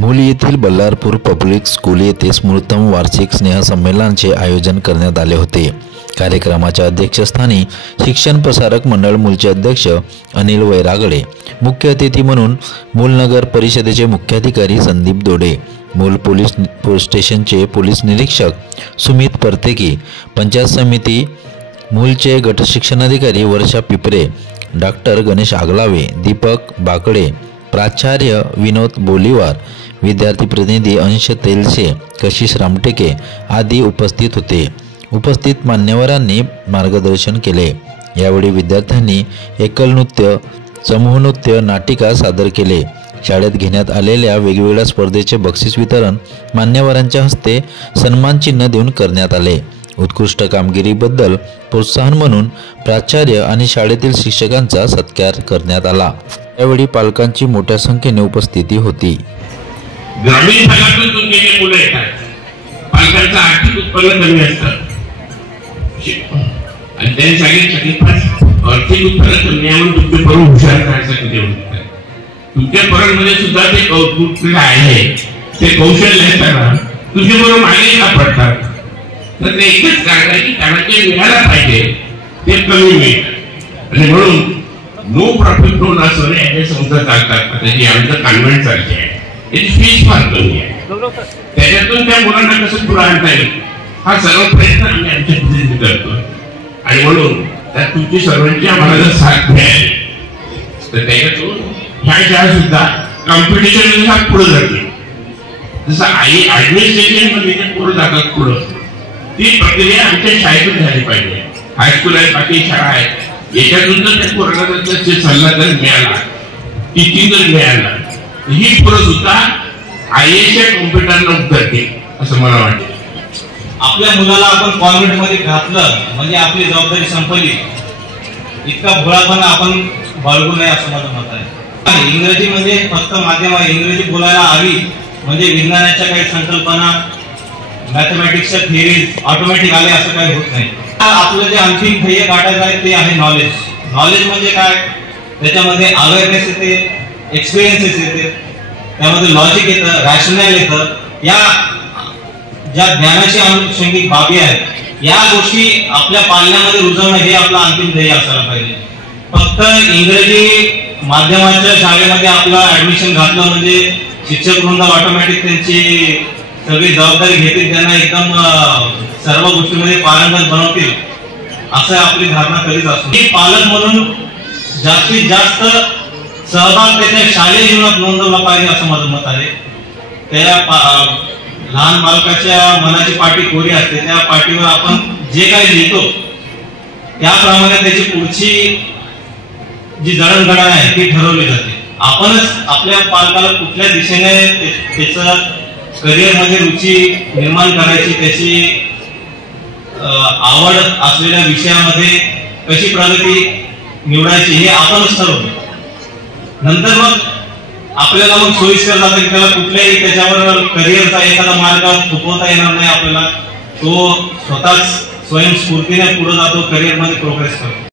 मूल येथील Ballarpur public school येथे स्मृतम वार्षिक स्नेहसंमेलनाचे आयोजन करण्यात आले होते। कार्यक्रमाच्या अध्यक्षस्थानी शिक्षण प्रसारक मंडळ मूलचे अध्यक्ष अनिल वैरागडे, मुख्य अतिथी म्हणून मूल नगर परिषदेचे मुख्याधिकारी संदीप दोडे, मूल पोलीस स्टेशनचे पोलीस निरीक्षक सुमित परतेकी, पंचायत समिती मूलचे गट शिक्षणाधिकारी वर्षा पिपरे, डॉक्टर गणेश आगलावे, दीपक बाकडे, प्राचार्य विनोद बोलीवार, विद्यार्थी प्रतिनिधी अंश तेलसे, कशिश रामटेके आदी उपस्थित होते। उपस्थित मान्यवरांनी मार्गदर्शन केले। यावेळी विद्यार्थ्यांनी एकल नृत्य, समूह नृत्य, नाटिका सादर केले। शाळेत घेण्यात आलेल्या वेगवेगळ्या स्पर्धेचे बक्षीस वितरण मान्यवरांच्या हस्ते सन्मान चिन्ह देऊन करण्यात आले। उत्कृष्ट कामगिरीबद्दल प्रोत्साहन म्हणून प्राचार्य आणि शाळेतील शिक्षकांचा सत्कार करण्यात आला। यावेळी पालकांची मोठ्या संख्येने उपस्थिती होती। ग्रामीण भागातून तुमचे मुलं येतात, पालकांचं आर्थिक उत्पन्न कमी असतं आणि त्यांच्यासाठी आर्थिक उत्पन्न कमी आहे म्हणून तुमचे पोरं हुशार करण्यासाठी देऊन देतात। तुमच्या पोरांमध्ये सुद्धा ते कौशल्य आहे, ते कौशल्य आहे त्यांना, तुझे पोरं मागे का पडतात? तर ते एकच कारण आहे की त्यांना जे मिळायला पाहिजे ते कमी मिळतं आणि म्हणून नो प्रॉफिट नो लॉस याचे संस्था चालतात। त्याची आमचं कॉन्व्हेंट चालते आहे, याची फीस फार कमी आहे, त्याच्यातून त्या मुलांना कसं पुढे आणता येईल हा सर्व प्रयत्न आम्ही आमच्या पद्धतीने करतो आणि म्हणून त्यात तुमची सर्वांची आम्हाला जर साथ मिळाली तर त्याच्यातून ह्या शाळा सुद्धा कॉम्पिटिशन पुढे जातील। जसं आई ऍडमिनिस्ट्रेशन मध्ये पुढे जातात, पुढे ती प्रक्रिया आमच्या शाळेतून झाली पाहिजे। हायस्कूल आहे, बाकी शाळा आहेत, याच्यातून जर त्या पोरांना सल्ला जर मिळाला, किती जर मिळाला, ही पोरं सुद्धा आयएच्या कॉम्प्युटरला उतरते असं मला वाटतं। आपल्या मुलाला आपण कॉन्व्हेंट मध्ये घातलं म्हणजे आपली जबाबदारी संपली, इतका भोळापणा आपण बाळगू नये असं माझं मत आहे। इंग्रजी म्हणजे फक्त माध्यम आहे, इंग्रजी बोलायला हवी म्हणजे विज्ञानाच्या काही संकल्पना, मॅथमॅटिक्सच्या थिअरीज ऑटोमॅटिक आले असं काही होत नाही। आपलं जे आणखी ध्येय गाठायचं आहे ते आहे नॉलेज। नॉलेज म्हणजे काय? त्याच्यामध्ये अवेअरनेस येते, एक्सपिरियन्सेस येते, त्यामध्ये लॉजिक येतं, रॅशनल येतं। या ज्या ज्ञानाची अनुषंगिक बाबी आहेत या गोष्टी आपल्या पालनामध्ये रुजवणं हे आपलं अंतिम ध्येय असायला पाहिजे। फक्त इंग्रजी माध्यमाच्या शाळेमध्ये आपलं ऍडमिशन घातलं म्हणजे शिक्षक वृंद ऑटोमॅटिक त्यांची सगळी जबाबदारी घेतील, त्यांना एकदम सर्व गोष्टींमध्ये पारंगत बनवतील असं आपली धारणा कधीच असतो। पालक म्हणून जास्तीत जास्त सहभाग त्याच्या शालेय जीवनात नोंदवला पाहिजे असं माझं मत आहे। त्या लहान बालकाच्या मनाची पाटी कोरी असते, त्या पाटीवर आपण जे काही लिहितो त्याप्रमाणे त्याची पुढची जी जडणघडण आहे ती ठरवली जाते। आपणच आपल्या पालकाला कुठल्या दिशेने त्याचं करिअर मध्ये रुची निर्माण करायची, त्याची आवड असलेल्या विषयामध्ये कशी प्रगती निवडायची हे आपणच ठरवतो। नंतर मग आपल्याला मग सोयीस्कर जातं की त्याला कुठल्याही त्याच्यावर करिअरचा एखादा मार्ग थोपवता येणार नाही आपल्याला, तो स्वतःच स्वयंस्फूर्तीने पुढे जातो, करिअर मध्ये प्रोग्रेस करतो।